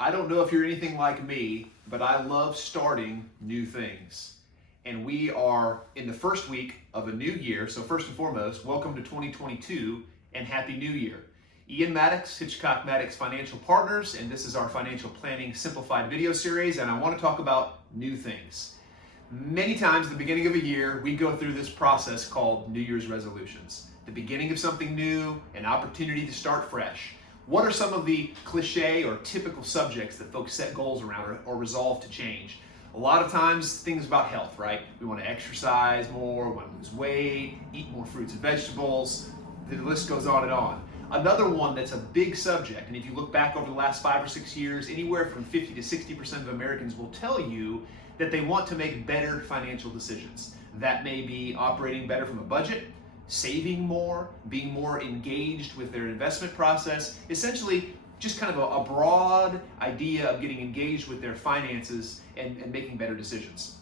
I don't know if you're anything like me, but I love starting new things. And we are in the first week of a new year. So first and foremost, welcome to 2022 and Happy New Year. Ian Maddox, Hitchcock Maddox Financial Partners, and this is our Financial Planning Simplified video series, and I want to talk about new things. Many times at the beginning of a year, we go through this process called New Year's resolutions. The beginning of something new, an opportunity to start fresh. What are some of the cliche or typical subjects that folks set goals around or resolve to change? A lot of times, things about health, right? We want to exercise more, we want to lose weight, eat more fruits and vegetables. The list goes on and on. Another one that's a big subject, and if you look back over the last 5 or 6 years, anywhere from 50 to 60% of Americans will tell you that they want to make better financial decisions. That may be operating better from a budget, saving more, being more engaged with their investment process, essentially just kind of a broad idea of getting engaged with their finances and making better decisions.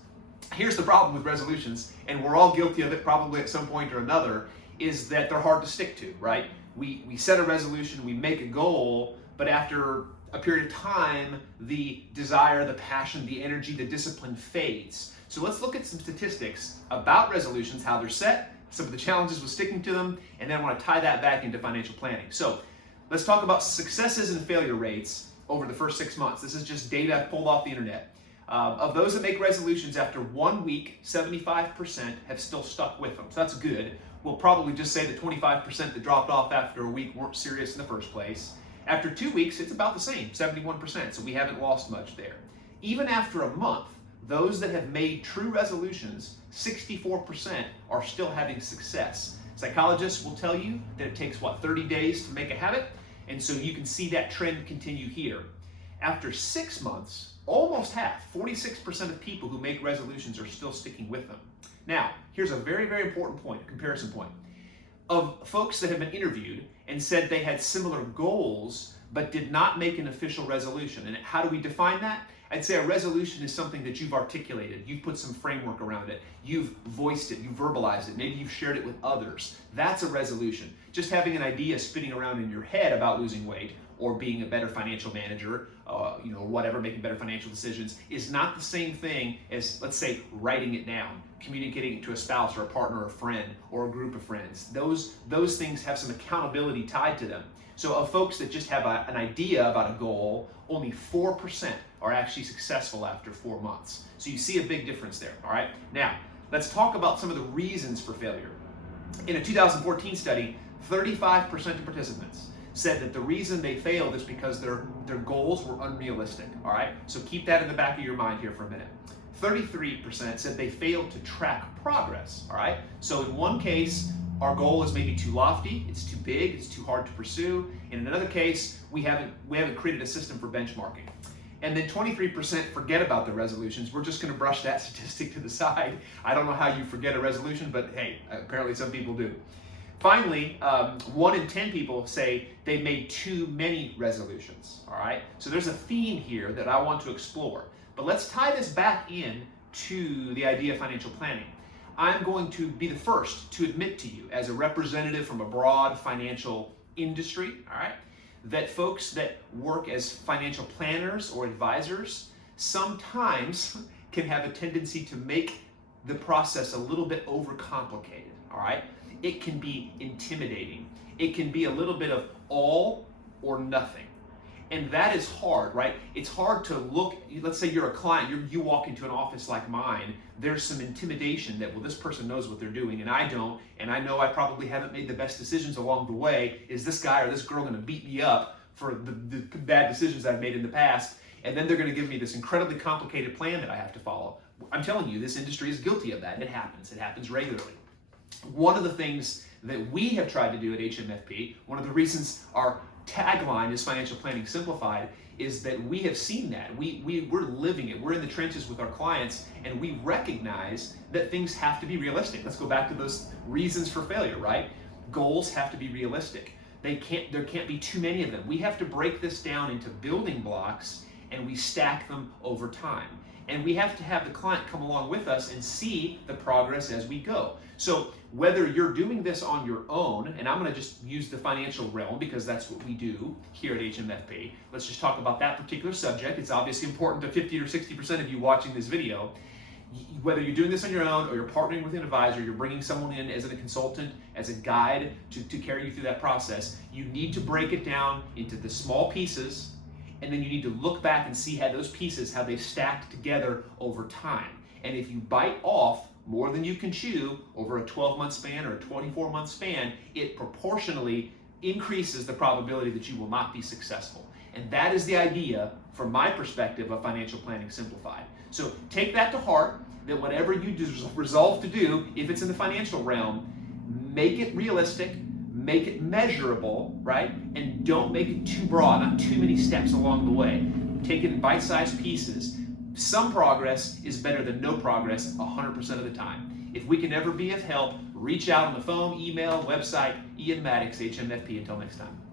Here's the problem with resolutions, and we're all guilty of it probably at some point or another, is that they're hard to stick to, right? We set a resolution, we make a goal, but after a period of time, the desire, the passion, the energy, the discipline fades. So let's look at some statistics about resolutions, how they're set, some of the challenges with sticking to them, and then I want to tie that back into financial planning. So let's talk about successes and failure rates over the first 6 months. This is just data pulled off the internet. Of those that make resolutions after 1 week, 75% have still stuck with them. So that's good. We'll probably just say that 25% that dropped off after a week weren't serious in the first place. After 2 weeks, it's about the same, 71%, so we haven't lost much there. Even after a month, those that have made true resolutions, 64% are still having success. Psychologists will tell you that it takes, 30 days to make a habit, and so you can see that trend continue here. After 6 months, almost half, 46% of people who make resolutions are still sticking with them. Now, here's a very, very important point, comparison point. Of folks that have been interviewed and said they had similar goals but did not make an official resolution. And how do we define that? I'd say a resolution is something that you've articulated, you've put some framework around it, you've voiced it, you've verbalized it, maybe you've shared it with others. That's a resolution. Just having an idea spinning around in your head about losing weight or being a better financial manager, whatever, making better financial decisions, is not the same thing as, let's say, writing it down, communicating it to a spouse or a partner or a friend or a group of friends. Those things have some accountability tied to them. So of folks that just have an idea about a goal, only 4% are actually successful after 4 months. So you see a big difference there, all right? Now, let's talk about some of the reasons for failure. In a 2014 study, 35% of participants said that the reason they failed is because their goals were unrealistic, all right? So keep that in the back of your mind here for a minute. 33% said they failed to track progress, all right? So in one case, our goal is maybe too lofty, it's too big, it's too hard to pursue. In another case, we haven't created a system for benchmarking. And then 23% forget about the resolutions. We're just gonna brush that statistic to the side. I don't know how you forget a resolution, but hey, apparently some people do. Finally, 1 in 10 people say they made too many resolutions, all right? So there's a theme here that I want to explore. But let's tie this back in to the idea of financial planning. I'm going to be the first to admit to you, as a representative from a broad financial industry, all right, that folks that work as financial planners or advisors sometimes can have a tendency to make the process a little bit overcomplicated, all right? It can be intimidating. It can be a little bit of all or nothing. And that is hard, right? It's hard to look, let's say you're a client, you walk into an office like mine, there's some intimidation that, well, this person knows what they're doing and I don't, and I know I probably haven't made the best decisions along the way. Is this guy or this girl gonna beat me up for the bad decisions I've made in the past? And then they're gonna give me this incredibly complicated plan that I have to follow. I'm telling you, this industry is guilty of that. It happens regularly. One of the things that we have tried to do at HMFP, one of the reasons our tagline is Financial Planning Simplified, is that we have seen that. We're living it. We're in the trenches with our clients, and we recognize that things have to be realistic. Let's go back to those reasons for failure, right? Goals have to be realistic. There can't be too many of them. We have to break this down into building blocks, and we stack them over time. And we have to have the client come along with us and see the progress as we go. So whether you're doing this on your own, and I'm going to just use the financial realm because that's what we do here at HMFP. Let's just talk about that particular subject. It's obviously important to 50 or 60% of you watching this video. Whether you're doing this on your own or you're partnering with an advisor, you're bringing someone in as a consultant, as a guide to carry you through that process, you need to break it down into the small pieces, and then you need to look back and see how those pieces, how they've stacked together over time. And if you bite off more than you can chew over a 12-month span or a 24-month span, it proportionally increases the probability that you will not be successful. And that is the idea, from my perspective, of Financial Planning Simplified. So take that to heart, that whatever you resolve to do, if it's in the financial realm, make it realistic, make it measurable, right? And don't make it too broad, not too many steps along the way. Take it in bite-sized pieces. Some progress is better than no progress 100% of the time. If we can ever be of help, reach out on the phone, email, website, Ian Maddox, HMFP. Until next time.